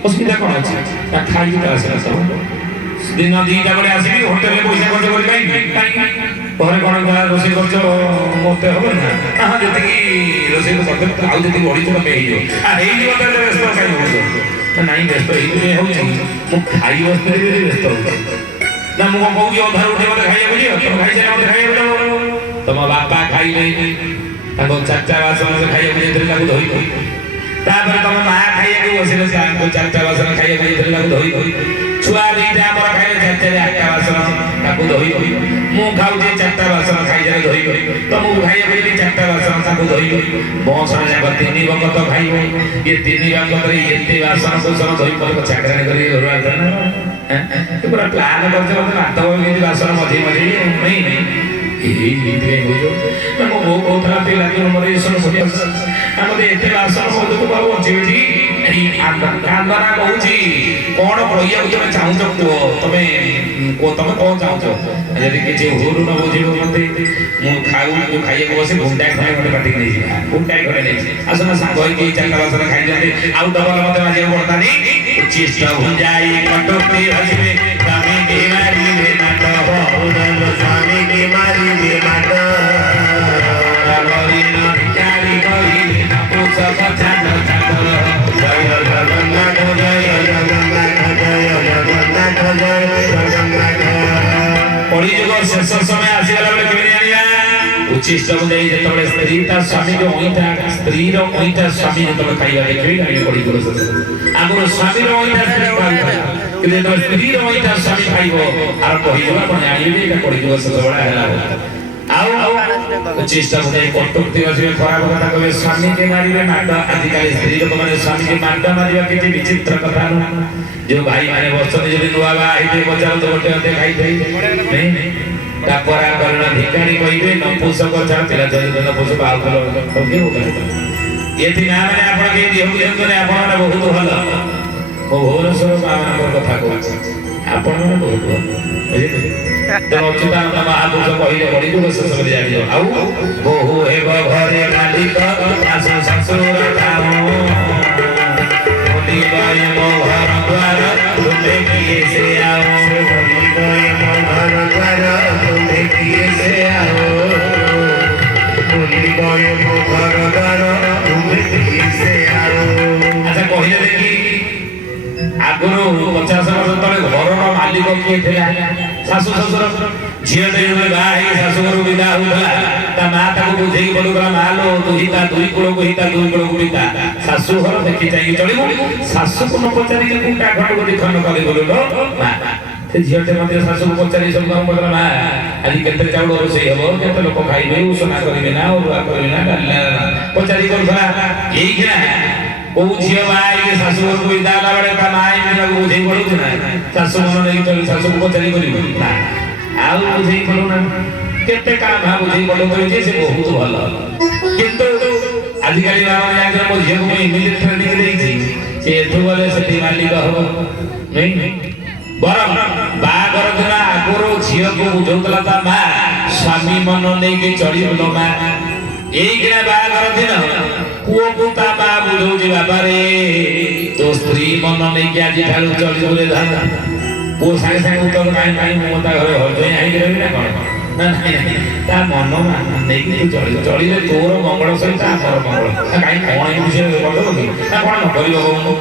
ଅସୁବିଧା କ'ଣ ଅଛି ନା ଖାଇକି ତ ଆସିଲା ସବୁ ଦିନ ଦିଟା ବେଳେ ଆସିକି ହୋଟେଲରେ ପଇସା ଖର୍ଚ୍ଚ କରି କାହିଁକି ଘରେ କ'ଣ ଯାହା ରୋଷେଇ କରୁଛ ମୋତେ ହବ ନା ଯେତିକି ରୋଷେଇ କରିଦେବ ଆଉ ଯେତିକି ବଢ଼ିଛ ତମେ ହେଇଯିବ ହେଇଯିବ ତାହେଲେ ବ୍ୟସ୍ତ କାହିଁ ହେଉଛ ନାଇଁ ବ୍ୟସ୍ତ ହେଇଯିବେ ହେଉଛି ମୁଁ ଖାଇ ବସିଥିଲି ବୋଲି ବ୍ୟସ୍ତ ହେଉଛି ନା ମୁଁ କ'ଣ କହୁଛି ଅଧାରୁ ଉଠେ ମୋତେ ଖାଇବାକୁ ଯିବ ତମେ ଖାଇସାରିଲେ ମୋତେ ଖାଇବାକୁ ଦେବ ତମ ବାପା ଖାଇଲେ ତାଙ୍କ ଚାରିଟା ବାସନ ଖାଇବାକୁ ଯାଇଥିଲେ ତାକୁ ଧୋଇ ତାପରେ ତମ ମା ଖାଇବାକୁ ବସିଲେ ତାଙ୍କୁ ଚାରିଟା ବାସନ ଖାଇବାକୁ ଯାଇଥିଲେ ତାକୁ ଧୋଇ ଛୁଆ ଦିଟା ଆମର ଖାଇଲେ ଚାରିଟାରେ ଆଠଟା ବାସନ ତାକୁ ଧୋଇ ମୁଁ ଖାଉଛି ଚାରିଟା ବାସନ ଖାଇସାରେ ଧୋଇ ତମକୁ ଖାଇବାକୁ ଦେଲି ଚାରିଟା ବାସନ ତାକୁ ଧୋଇ ବଂଶର ଯାକ ତିନି ବଙ୍ଗ ତ ଖାଇବ ଇଏ ତିନି ବଙ୍ଗରେ ଏତେ ବାସନ କୁସନ ଧୋଇ ମୋତେ ଚାକରାଣୀ କରି ଘରୁ ପୁରା ପ୍ଲାନ୍ କରିছে ମୋତେ ଭାତ କେମିତି ବାସନ ମଝି ମଝି ନେଇ ଏଇଥିପାଇଁ କହୁଛୁ ମୋ ବୋଉ କହୁଥିଲା ପିଲାଦିନ ମୋର ଏସବୁ ଆମର ଏତେ ବାସନ ବହୁତ ବଞ୍ଚିବି କାନ୍ଦନା କହୁଛି କ'ଣ କହିବାକୁ ତମେ ଚାହୁଁଛ କୁହ ତମେ ତମେ କ'ଣ ଚାହୁଁଛ ଯଦି କିଛି ଭୁଲ ନ ବୁଝିବ ମତେ ମୁଁ ଖାଇବାକୁ ବସି ଗୁଣ୍ଡାଏ ଖଣ୍ଡେ ଗୋଟେ କାଟିକି ନେଇଯିବା ଗୁଣ୍ଡାଏ ଖଣ୍ଡେ ନେଇଛି ଆସନା ସାଙ୍ଗ ହେଇକି ଚାରିଟା ବାସନ ଖାଇଦିଅନ୍ତି ଆଉ ଡବଲ ମତେ ବାଜିବାକୁ ପଡନ୍ତାନି ଉଚ୍ଚିଷ୍ଟ ଭୁଞ୍ଜାଇ କଟୁକ୍ତି ହସିବେ ସ୍ୱାମୀ ମାରିବେ ନାଟ ସ୍ୱାମୀ ମାରିବେ ନାଟ କଳିଯୁଗ ଶେଷ ସମୟ ଆସିଗଲା ବେଳେ କେମିତି ଜାଣିବା ଉଚ୍ଚିଷ୍ଟ ଦେଇ ଯେତେବେଳେ ସ୍ତ୍ରୀ ତା ସ୍ୱାମୀର ଅଇଁଠା ସ୍ତ୍ରୀର ଅଇଁଠା ସ୍ୱାମୀ ଯେତେବେଳେ ଖାଇବା ଦେଖିବେ ଜାଣିବେ କଳିଯୁଗ ଶେଷ ଆଗରୁ ସ୍ୱାମୀର ଅଇଁଠା ସ୍ତ୍ରୀ ଖାଇବ କିନ୍ତୁ ଯେତେବେଳେ ସ୍ତ୍ରୀର ଅଇଁଠା ସ୍ୱାମୀ ଖାଇବ ଆରମ୍ଭ ହେଇଯିବ ଆପଣ ଜାଣିବେ ଏଇଟା କଳିଯୁଗ ଶେଷ ବେଳେ ହେଲା ଆଉ ଉଚ୍ଚିଷ୍ଟ ଦେଇ କଟୁକ୍ତି ବସିବେ ଖରାପ କଥା କହିବେ ସ୍ୱାମୀকে ମାରିବେ ମାଡ଼ ଆଜିକାଲି ସ୍ତ୍ରୀ ଲୋକମାନେ ସ୍ୱାମୀকে ମାଡ଼ ମାରିବା କିଛି ବିଚିତ୍ର କଥା ନୁହଁ ଯୋଉ ଭାଇମାନେ ବସନ୍ତି ଯଦି ନୂଆ ବାହା ହେଇଥିବେ ପଚାରନ୍ତୁ ଗୋଟେ ଅଧେ ଖାଇଥାଇ ତା ପରାକରଣ ଭିକାରୀ କହିବେ ନପୁଂସକ ଛାଡ଼ିଥିଲା ଯଦି ନପୁଂସକ ଆଉଥର ଏଠି ନା ମାନେ ଆପଣ କେହି ଦିଅକୁ ଦିଅନ୍ତୁନି ଆପଣମାନେ ବହୁତ ଭଲ ମୋ ଭୁବନେଶ୍ୱର ମାଆମାନଙ୍କର କଥା କହୁଛି ଆପଣମାନେ ବହୁତ ଭଲ ବୁଝିଲେ ଅଚ୍ୟୁତାନନ୍ଦ ମହାପୁରୁଷ କହିଲେ କଳିଯୁଗ ଶେଷ କରି ଜାଣିବ ଆଉ ବୋହୁ ହେବ ଘରେ ମାଲିକ ଶାଶୁ ଶ୍ୱଶୁର ମୋ ଘର ଦ୍ୱାର ତୁମେ କିଏ ସେ ଆଉ ମୋ ଘର ଦ୍ୱାର ତୁମେ କିଏ ସେ ଆଉ ମୋ ଘର ଦ୍ୱାର ତୁମେ କିଏ ସେ ଆଉ ଆଚ୍ଛା କହିଲେ ଦେଖି ଆଗରୁ 50 ବର୍ଷ ତଳେ ଘରର ମାଲିକ କିଏ ଥିଲା ଶାଶୁ ଶ୍ୱଶୁର ଝିଅଟେ ଯେତେବେଳେ ବାହା ହେଇକି ଶାଶୁଘରକୁ ବିଦା ହଉଥିଲା ତା ମା ତାକୁ ବୁଝେଇକି ପଡୁଥିଲା ମା ଲୋ ତୁ ହିତା ଦୁଇ କୂଳକୁ ହିତା ଦୁଇ କୂଳକୁ ପିତା ଶାଶୁ ଘର ଦେଖି ଚାହିଁକି ଚଳିବୁ ଶାଶୁକୁ ନ ପଚାରିକି କୁଟା ଖଣ୍ଡକୁ ଦିଖଣ୍ଡ କରି ବୋଲୁ ଲୋ ମା ସେ ଝିଅଟେ ମଧ୍ୟ ଶାଶୁକୁ ପଚାରି ସବୁ କାମ କରିଲା ମା ଆଜି କେତେ ଚାଉଳ ରୋଷେଇ ହବ କେତେ ଲୋକ ଖାଇବେ ଉଷୁନା କରିବେ ନା ଅରୁଆ କରିବେ ନା ପଚାରି କରୁଥିଲା ଏଇଖିଣା କୋଉ ଝିଅ ବାହା ହେଇକି ଶାଶୁଘରକୁ ବିଦା ହେଲା ବେଳେ ତା ମା ଏମିତି ତାକୁ ବୁଝେଇ ପଡୁଛୁ ନା ଶାଶୁ ମନ ନେଇକି ଚଳି ଶାଶୁକୁ ପଚାରି କରିବୁ ନା ଆଉ ବୁଝେଇ ପଡୁନା କେତେ କାମ ବୁଝେଇ ପଡୁଥିବେ ଯେ ସେ ବହୁତ ଭଲ କିନ୍ତୁ ଆଜିକାଲି ବାବା ଜାଣିଛ ମୋ ଝିଅକୁ ମୁଁ ଏମିତି ଟ୍ରେନିଂ ଦେଇଛି ସେ ଏଠୁ ଗଲେ ସେଠି ମାଲିକ ହବ ବରଂ ବାହାଘର ଦିନ ଆଗରୁ ଝିଅକୁ ବୁଝଉଥିଲା ତା ମା ସ୍ୱାମୀ ମନ ନେଇକି ଚଳିବୁ ମା ଏଇକିଣା ବାହାଘର ଦିନ ପୁଅକୁ ତା ମା ବୁଝଉଛି ବାବାରେ ତୋ ସ୍ତ୍ରୀ ମନ ନେଇକି ଆଜି ଠାରୁ ଚଳିବୁ ରେ ଧାନ ପୁଅ ସାଙ୍ଗେ ସାଙ୍ଗେ ଉତ୍ତର କାହିଁ ମୁଁ ତା ଘରେ ହଜେଇ ଆଣିକି ରହିବି ନା କ'ଣ ନା ନାଇଁ ତା ମନ ନେଇକି ତୁ ଚଳିବୁ ଚଳିଲେ ତୋର ମଙ୍ଗଳ ସହିତ ଆମର ମଙ୍ଗଳ କାହିଁ କ'ଣ ଏଇ ବିଷୟ କରିଦେବ କି ନା କ'ଣ ନ କରିବ କହୁନୁ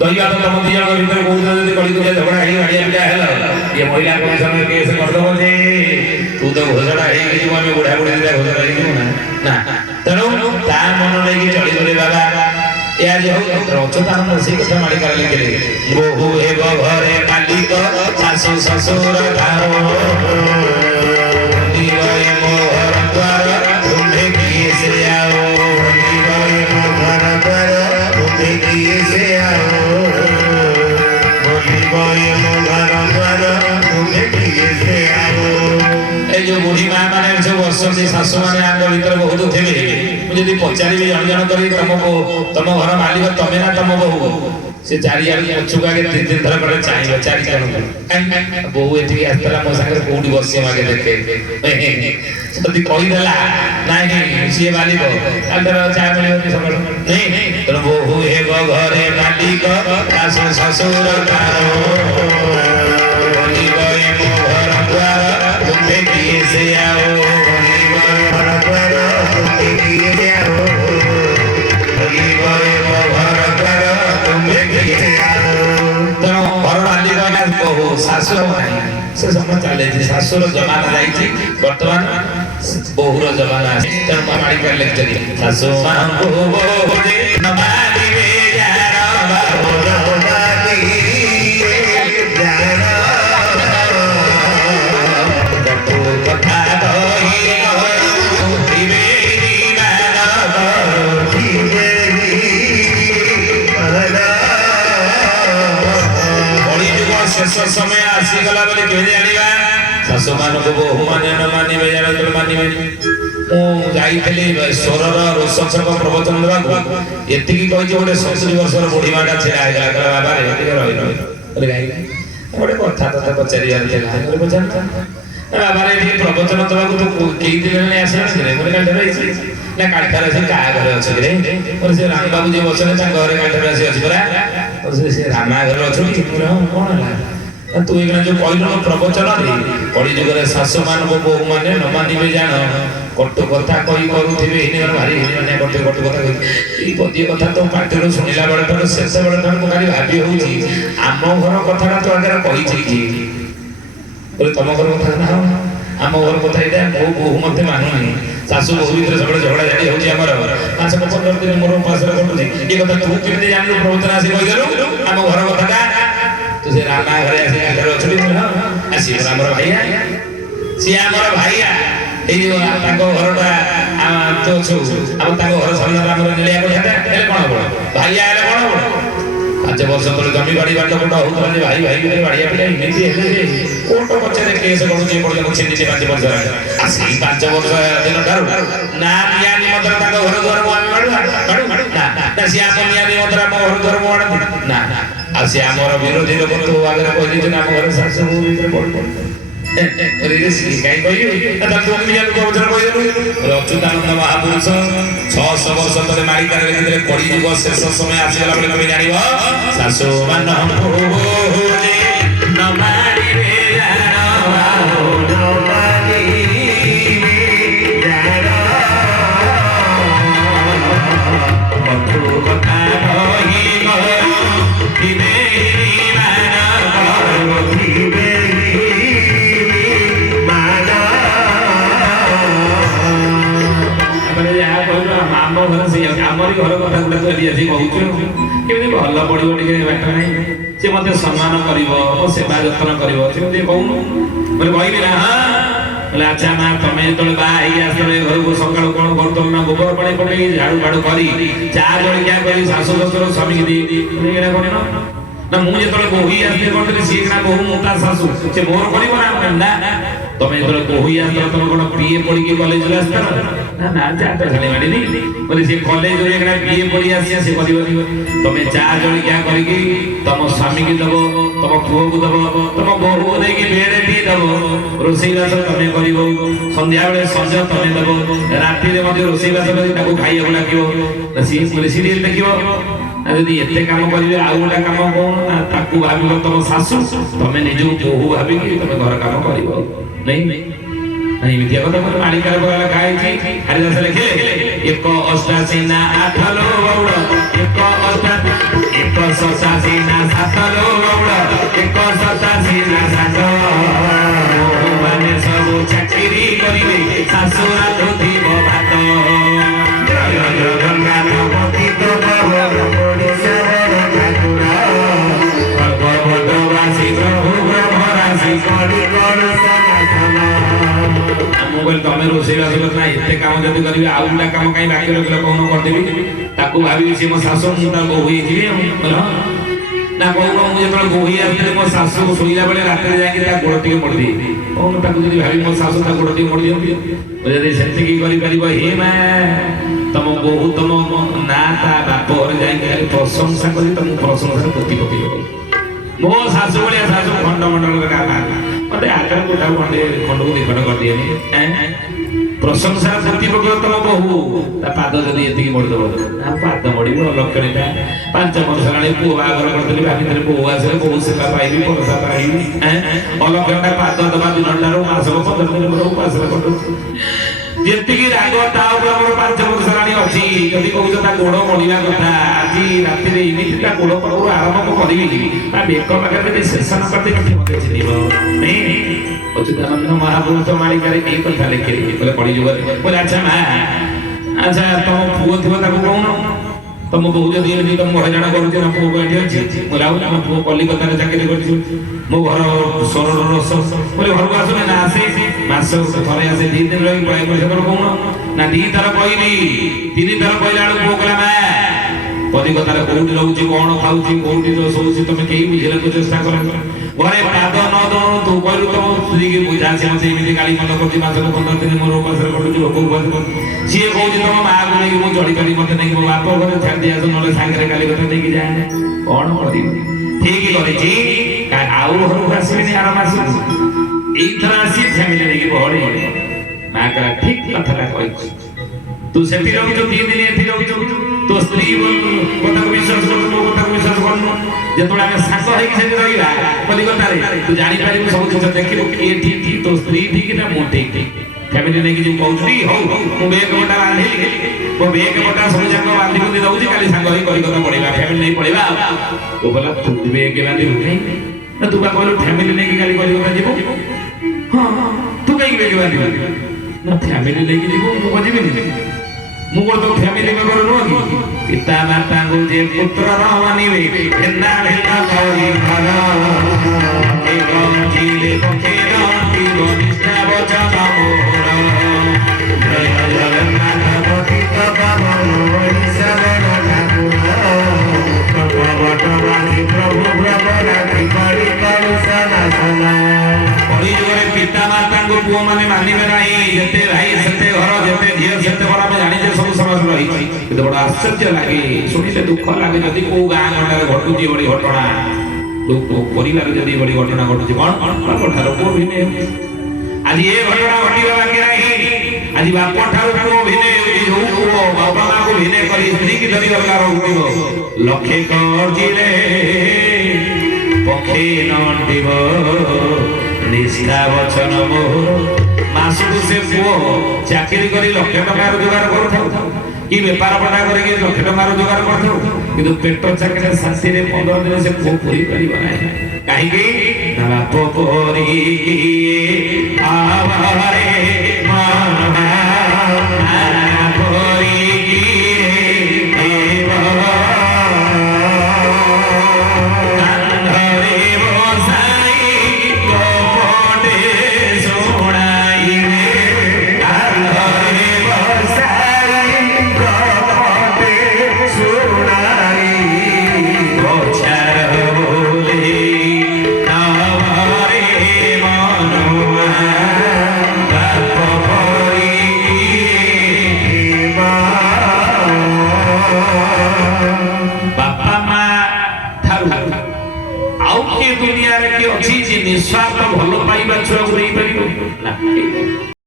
ଦହିବା ତ ତମ ଦି ଜଣଙ୍କ ଭିତରେ କହୁଛ ଯଦି କଳିଦୁରିଆ ଝଗଡ଼ା ହେଇକି ଗାଡ଼ିଆ ପିଟା ହେଲା ଇଏ ମହିଳା କମିଶନରେ କେସ୍ କରିଦେବ ଯେ ତୁ ତ ଘୋଷଣା ହେଇକି ଯିବୁ ଆମେ ବୁଢ଼ା ବୁଢ଼ୀ ଦିଟା ଘୋଷଣା ହେଇଯିବୁ ନା ତେଣୁ ତା ମନ ନେଇକି ଚଳିଗଲେ ବାବା ଏହା ଯେ ହଉ ଅଚ୍ୟୁତାନନ୍ଦ ସେଇ କଥା ମାଳିକାରେ ଲେଖିଲେ ବୋହୁ ହେବ ଘରେ ମାଲିକ ଶାଶୁ ଶ୍ୱଶୁର ମୋ ଘର ଦ୍ୱାର ତୁମେ କିଏ ସେ ଆଉ ମୋ ଘର ଦ୍ୱାର ତୁମେ କିଏ ସେ ଆଉ ମୋ ଘର ଦ୍ୱାର ତୁମେ କିଏ ସେ ଆଉ जो बुढ़ी माँ मैंने सब बसती शाशु मैंने आंग भीतर बहुत थे मुझे पचारि जन जन कर तुम घर मालिक तमें ना तुम बहु से चारिआड़ पछुक आगे 3 थर कड़े चाहिए 4 जन बहु ये आसला मो सागर कौटी बस आगे देखे जदि कहीदेला नहीं सी मालिक चाय मिले सकाल नहीं तेणु बहु हे घरे मालिक शशुर किए से आओ शाशुर से समय चले शाशुर जमाना जाइए बर्तमान बहुर जमाना तेणु माड़ी कर लेक्चर शाशु समय आसीगला बोले केजे जानिबा शाशु मान को बहु माने न मानिबे जाने तो मानिबे मु जाईथली स्वरर रोषक प्रवचन देबा एति की कहि जे 70 वर्षर बुढ़ी माटा छेड़ा आइला कहला बाबा रे एति रहि रहि बोले गाई गोटे कथा तते पचारि आनतेला बोले पचार बाबा रे एति प्रवचन देबा को तो केई दिन ने आसे रे बोले काल रहि ना काठर से का घर अछि रे और से राम बाबू जे बसने ता घरे काठर से अछि परा और से रामा घर अछि कोन ला तू एक जो कहल प्रवचन रे पड़ी जुगरे शाशु मान को बहु माने न मानिबे जान कटु कथा कहि करूथिबे इने भारी माने कटु कटु कथा कहि ई पदी कथा तो पाटिरो सुनिला बळे तो शेष बळे तो भारी भाबी होउची आम घर कथाटा तो आगे कहि छी की बोले तम घर कथा ना आम घर कथा इटा बहु मते मानुनी शाशु बहु भीतर सब झगड़ा झाड़ी होउची हमर 5-15 दिन मोर पास रे कटुची ई कथा तू केमते जानलु प्रवचन आसी कहि देलु आम घर कथा तो से रामा घरे आसी घर छुटी आसी हमर भाईया सी हमर भाईया ए जो ताको घरटा तो छु अब ताको घर सामने हमर निलिया को हेता एले कोन हो भाईया एले कोन हो 5 वर्ष तले जमी बाड़ी बाटा कोटा होतला जे भाई भाई बिरे बाड़िया पिला इनेती हेले कोटो पछरे केस करूची पडले को छिनि 5 वर्ष आसी 5 वर्ष दिन डारू ना निया निमंत्रण ताको घर द्वार को आमे माडू ना ना सी आपन निया निमंत्रण मो घर द्वार मो ना आसी हमर विरोधी लोक तो आगे कहि जे हम घर शाशु भीतर पड़ रे सी काई कहि त तू मिया को वचन कहि देलु अच्युतानंद महापुरुष 600 वर्ष तले मारी कर भीतर पड़ी जुग शेष समय आसी गला बले कबे जानिबो शाशु मान हो जे न मारी रे आमरी घर कथा गुड़ा तो एलिया कहूँ केमी भल पड़ो टे बाट ना सी मत सम्मान कर सेवा जत्न कर कहूँ बोले कहबी ना हाँ बोले अच्छा माँ तुम्हें जो बाई आस घर को सका कौन कर ना गोबर पानी पटे झाड़ू झाड़ू कर चा जलिया कर शाशु शशुर स्वामी दी कौन ना मुझे जो बोही आसते कौन सी बहु मुता शाशु से मोर कर तुम्हें जो बोही आस तुम कौन बीए पढ़ी कॉलेज आसता ना ना चा तो खाली माड़ी बोले सी कॉलेज बीए पढ़ी आसी से तुम्हें चा जलिया करके तुम स्वामी की दब तुम पुओ को दब तुम बहु को देकी बेड़े पी दब रोषेईबास तुम्हें कर संध्या बेले संज तुम्हें दब राति रोषेईबास कर खाइबा लगे बोले सीरियल देख यदि एते काम करिवे आ गोटा काम कोन ताकू भाबिलो तम सासु तमे निजो बहु भाबिकी तमे घर काम करिवो नहीं नहीं विद्या कथा पर मालिकार बोला गाय छी हरिदास लिखिले एक अष्टासीना आठलो बौड़ एक सतासीना सातलो बौड़ एक सतासीना सात माने सब चाकरी करिवे सासुरा धोतिब भात गंगा नदी तो मोबाइल तमे रोषेईबास करना एते काम जदि करिवे आ उल्टा काम काई बाकी रखले कोन कर देबी ताकू भाबी से मो सासु मुता बहु ही जीवे बोला ନା କହୁନ ମୁଁ ଯେତେବେଳେ ବୋହି ଆସିଥିଲି ମୋ ଶାଶୁ ଶୋଇଲା ବେଳେ ରାତିରେ ଯାଇକି ତା ଗୋଡ଼ ଟିକେ ମୋଡ଼ିଦିଏ କହୁନ ତାକୁ ଯଦି ଭାବି ମୋ ଶାଶୁ ତା ଗୋଡ଼ ଟିକେ ମୋଡ଼ିଦିଅନ୍ତି ଯଦି ସେତିକି କରିପାରିବ ହେ ମା ତମ ବୋହୁ ତମ ନା ତା ବାପ ଘରେ ଯାଇକି ପ୍ରଶଂସା କରି ତମକୁ ପ୍ରଶଂସାରେ ପୋତି ପକେଇବ ମୋ ଶାଶୁ ଭଳିଆ ଶାଶୁ ଖଣ୍ଡମଣ୍ଡଳର କାମ ମତେ ଆଗରେ କୋଠାକୁ ଖଣ୍ଡକୁ ଦି ଖଣ୍ଡ କରିଦିଏନି ପ୍ରଶଂସା ପୋତି ପକେଇବ ତମ ବୋହୁ ତା ପାଦ ଯଦି ଏତିକି ମୋଡ଼ିଦବ ପାଦ ମୋଡ଼ିବ ଲକ୍ଷଣୀଟା 5 ବର୍ଷ ହେଲାଣି ପୁଅ ବାହାଘର କରିଦେଲି ଭାବିଥିଲି ବୋହୁ ଆସିଲେ ବୋହୁ ସେବା ପାଇବି ପରସା ପାଇବି ଅଲକ୍ଷଣଟା ପାଦ ଦେବା ଦିନଟାରୁ ମାସକ 15 ଦିନ ପରେ ଉପାସରେ କଟୁଛି ଯେତିକି ରାଗ ତା ଉପରେ ଆମର 5 ବର୍ଷ ହେଲାଣି ଅଛି ଯଦି କହୁଛ ତା ଗୋଡ଼ ମୋଡ଼ିବା କଥା ଆଜି ରାତିରେ ଏମିତି ତା ଗୋଡ଼ ପାଖରୁ ଆରମ୍ଭ କରିବି ତା ବେକ ପାଖରେ ଯଦି ଶେଷ ନ କରିଦେବି ମତେ ଚିହ୍ନିବ ଅଚ୍ୟୁତାନନ୍ଦ ମହାପୁରୁଷ ମାଳିକାରେ ଏଇ କଥା ଲେଖିଲି ବୋଲେ କଳିଯୁଗରେ ବୋଲେ ଆଚ୍ଛା ମା ଆଚ୍ଛା ତମ ପୁଅ ଥିବ ତାକୁ କହୁନ ତମ ବୋହୁ ଯଦି ଏମିତି ତମକୁ ହଇରାଣ କରୁଛି ନା ପୁଅ ଏଠି ଅଛି ମୁଁ ରାହୁଲ ଆମ ପୁଅ କଲିକତାରେ ଚାକିରି କରିଛି ମୋ ଘର ସରଳ ରସ ବୋଲେ ଘରକୁ ଆସୁନି ନା ଆସେ ମାସ ଥରେ ଆସେ 2 ଦିନ ରହି ପଳେଇ ପଇସା କର କହୁନ ନା 2 ଥର କହିଲି 3 ଥର କହିଲା ବେଳକୁ ପୁଅ କହିଲା ମା କଲିକତାରେ କୋଉଠି ରହୁଛି କଣ ଖାଉଛି କୋଉଠି ଶୋଉଛି ତମେ କେହି ବୁଝିବାକୁ ଚେଷ୍ଟା କର ଘରେ ପାଦ ନ ଦଉଣୁ ତୁ କହିଲୁ ତମ ସ୍ତ୍ରୀକି ବୁଝା ସେ ମତେ ଏମିତି ଗାଳି ମନ୍ଦ କରୁଛି ମାସକୁ 15 ଦିନ ମୋର ଉପାସରେ କଟୁଛି ଲୋକ ସିଏ କହୁଛି ତମ ମାଆକୁ ନେଇକି ମୁଁ ଚଳିପାରି ମତେ ନେଇକି ମୋ ବାପ ଘରେ ଛାଡ଼ି ଦିଆସ ନହେଲେ ସାଙ୍ଗରେ କାଲି କଥା ନେଇକି ଯାଏ କଣ କରିବି ଠିକ କରିଛି ଆଉ ଘରକୁ ଆସିବିନି ଆର ମାସକୁ ଏଇଥର ଆସି ଫ୍ୟାମିଲି ନେଇକି ବହଳି ମା କହିଲା ଠିକ କଥାଟା କହିଛି ତୁ ସେଠି ରହୁଛୁ 2 ଦିନ ଏଠି ରହୁଛୁ ତୋ ସ୍ତ୍ରୀ କଥାକୁ ବିଶ୍ୱାସ କରୁଛୁ ମୋ କଥାକୁ ବିଶ୍ୱାସ କରୁନୁ ଯେତେବେଳେ ଆମେ ସାଙ୍ଗ ହେଇକି ସେଠି ରହିବା କଲିକତାରେ ତୁ ଜାଣିପାରିବୁ ସବୁ ଜିନିଷ ଦେଖିବୁ କିଏ ଠିକ ତୋ ସ୍ତ୍ରୀ ଠିକ ନା ମୁଁ ଠିକ ଫ୍ୟାମିଲି ନେଇକି ଯୋଉ କହୁଛି ହଉ ମୁଁ ବେଗ ବଟା ବାନ୍ଧିଲି ମୋ ବେଗ ବଟା ସବୁ ଯାକ ବାନ୍ଧି ବୁନ୍ଧି ଦଉଛି କାଲି ସାଙ୍ଗ ହେଇ କଲିକତା ପଳେଇବା ଫ୍ୟାମିଲି ନେଇ ପଳେଇବା ତୁ କହିଲା ତୁ ବେଗ ବାନ୍ଧିବୁ ନା ତୁ ବା କହିଲୁ ଫ୍ୟାମିଲି ନେଇକି କାଲି କଲିକତା ଯିବୁ ହଁ ତୁ କାହିଁକି ବେଗ ବାନ୍ଧିବୁ ନା ଫ୍ୟାମିଲି ନେଇକି ଯିବୁ ମୁଁ ଯିବିନି ମୁଁ କଣ ତୋ ଫ୍ୟାମିଲି ମେମ୍ବର ନୁହଁ କି ପିତା ମାତାଙ୍କୁ ଯେ ପୁତ୍ରର ମାନିବେ ଭିନ୍ନା ଭିନ୍ନ କରି ଘର ଏବଂ ଜିଲେ ପକ୍ଷେର ଥିବ ନିଷ୍ଠା ବଚନ ମୋର ଜୟ ଜଗନ୍ନାଥ ପତିତ ପାବନ ଈଶ୍ୱର ଠାକୁର ଭଗବତବାଣୀ ପ୍ରଭୁ ପ୍ରଭରାତି କରି କରୁ ସନାତନ କଳିଯୁଗରେ ପିତା ମାତାଙ୍କୁ ପୁଅ ମାନେ ମାନିବେ ନାହିଁ ଯେତେ ଭାଇ ସେତେ ଘର ଯେତେ ଝିଅ ସେତେ ବଡ ଆମେ ଜାଣିଛେ ସବୁ ସମାଜ ରହିଛି କିନ୍ତୁ ବଡ ଆଶ୍ଚର୍ଯ୍ୟ ଲାଗେ ଶୁଣିଲେ ଦୁଃଖ ଲାଗେ ଯଦି କୋଉ ଗାଁ ଗଣ୍ଡାରେ ଘଟୁଛି ଏଭଳି ଘଟଣା ପରିବାର ଯଦି ଏଭଳି ଘଟଣା ଘଟୁଛି କଣ ବାପ ଠାରୁ ପୁଅ ଭିନେ ଆଜି ଏ ଘଟଣା ଘଟିବା ବାକି ନାହିଁ ଆଜି ବାପ ଠାରୁ ପୁଅ ଭିନେ ଯୋଉ ପୁଅ ବାପା ମାକୁ ଭିନେ କରି ସ୍ତ୍ରୀକି ଧରି ଅଲଗା ରହୁଥିବ ଲକ୍ଷେ କରିଲେ ପକ୍ଷେ ନଟିବ ନିଷ୍ଠା ବଚନ ମୋର ମାସକୁ ସେ ପୁଅ ଚାକିରି କରି ଲକ୍ଷେ ଟଙ୍କା ରୋଜଗାର କରୁଥାଉ କି ବେପାର ପଟା କରିକି ଲକ୍ଷେ ଟଙ୍କା ରୋଜଗାର କରିଥାଉ କିନ୍ତୁ ପେଟ ଚାକିରି ଶାନ୍ତିରେ 15 ଦିନ ସେ ପୁଅ ପୁରୀ ପାରିବ ନାହିଁ କାହିଁକି ନା ବାପ ପରି ଆବାରେ ମନ ଦୁନିଆରେ କିଏ ଅଛି ଯେ ନିଃସ୍ୱାର୍ଥ ଭଲ ପାଇବା ଛୁଆକୁ ଦେଇପାରିବ ନା